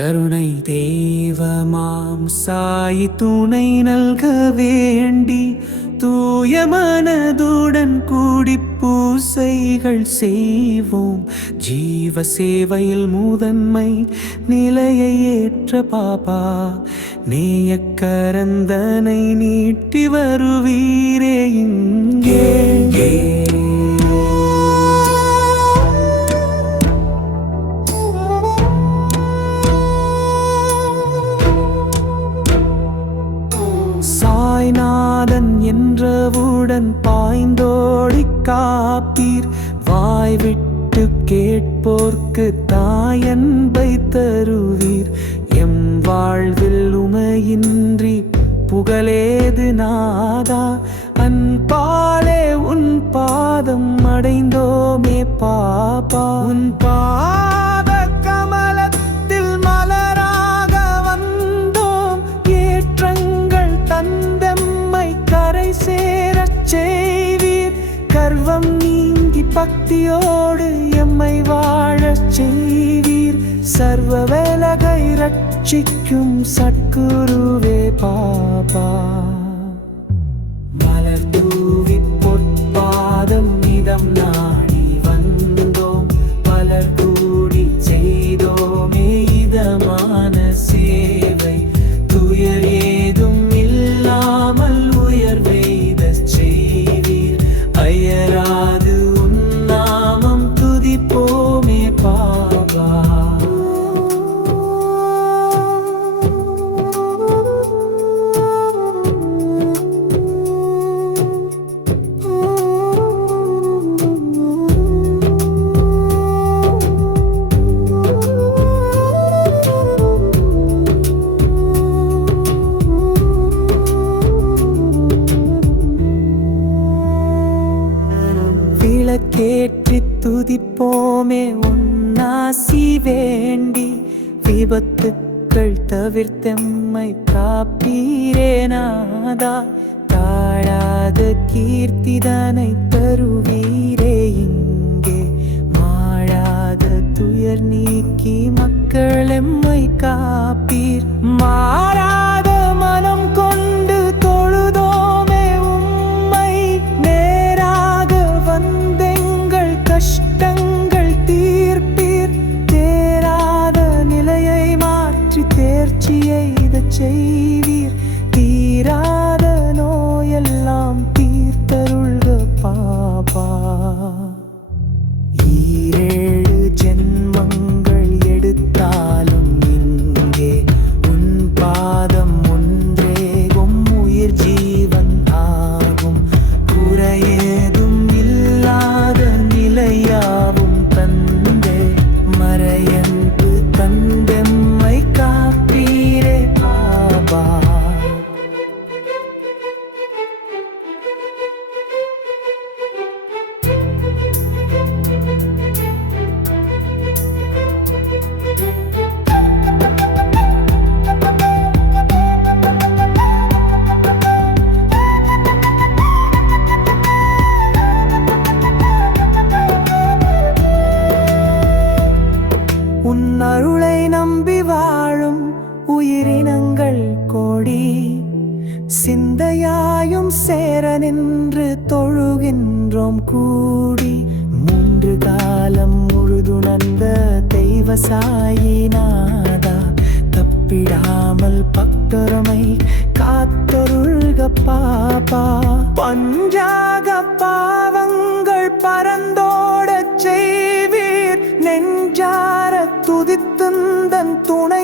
கருணை தேவமாம் சாய் துணை நல்க வேண்டி தூய மனதுடன் கூடி பூசைகள் செய்வோம். ஜீவ சேவையில் முதன்மை நிலையை ஏற்ற பாபா நேயக்கரந்தனை நீட்டி வருவீரே இங்கே. சாய்நாதன் என்றவுடன் பாய்ந்தோடி காப்பீர். வாய் விட்டு கேட்போர்க்கு தாயன்பை தருவீர். எம் வாழ்வில் உமையின்றி புகழேது நாதா. அன்பாலே உன் பாதம் அடைந்தோமே பாபா. உன் பாத கமலத்தில் மலராக வந்தோம். ஏற்றங்கள் தந்தம்மை கரை சேரச் செய்வீர். கர்வம் நீங்கி பக்தியோடு எம்மை வாழச் செய்வீர். சர்வ வேலகை ரட்சிக்கும் சத்குருவே பாபா. மலர் தூவி பொற்பாதம் இதம் நாடி வந்தோம். பலர் கூடி செய்தோமே இதமான சேவை. துயர் ஏதும் இல்லாமல் உயர்வெய்த செய்வீர். அயராது உன் நாமம் துதிப்போமே பாபா. விளக்கேற்றி துதிப்போமே உன்னாசி வேண்டி. விபத்துக்கள் தவிர்த்தெம்மை காப்பீரே நாதா. தாழாத கீர்த்திதனை தருவீரே இங்கே. மாழாத துயர் நீக்கி மக்கள் எம்மை காப்பீர். மாறாத மனம் கொண்டு தொழுதோமே உம்மை. நேராக வந்தெங்கள் கஷ்டங்கள் தீர்ப்பீர். தேராத நிலையை மாற்றி தேர்ச்சியை செய்வீர். தீராத நோயெல்லாம் தீர்த்தருள்க பாபா. ஈரேழு ஜென்மங்கள் எடுத்தாலும் இங்கே உன் பாதம் ஒன்றேகும். உயிர் ஜீவன் ஆகும். குறையேதும் இல்லாத நிலையாவும் தந்தே. மறையன்பு தந்தெம்மை காப்பீரே பாபா. உன் அருளை நம்பி வாழும் உயிரினங்கள் கோடி. சிந்தையாயும் சேர நின்று தொழுகின்றோம் கூடி. மூன்று காலம் முழுதுணர்ந்த தெய்வ சாயிநாதா. தப்பிடாமல் பக்தரமை காத்தொருள்க பாபா. பஞ்சாக பாவங்கள் பரந்தோடச் செய்வீர். நெஞ்சார துதித்துந்தன் துணை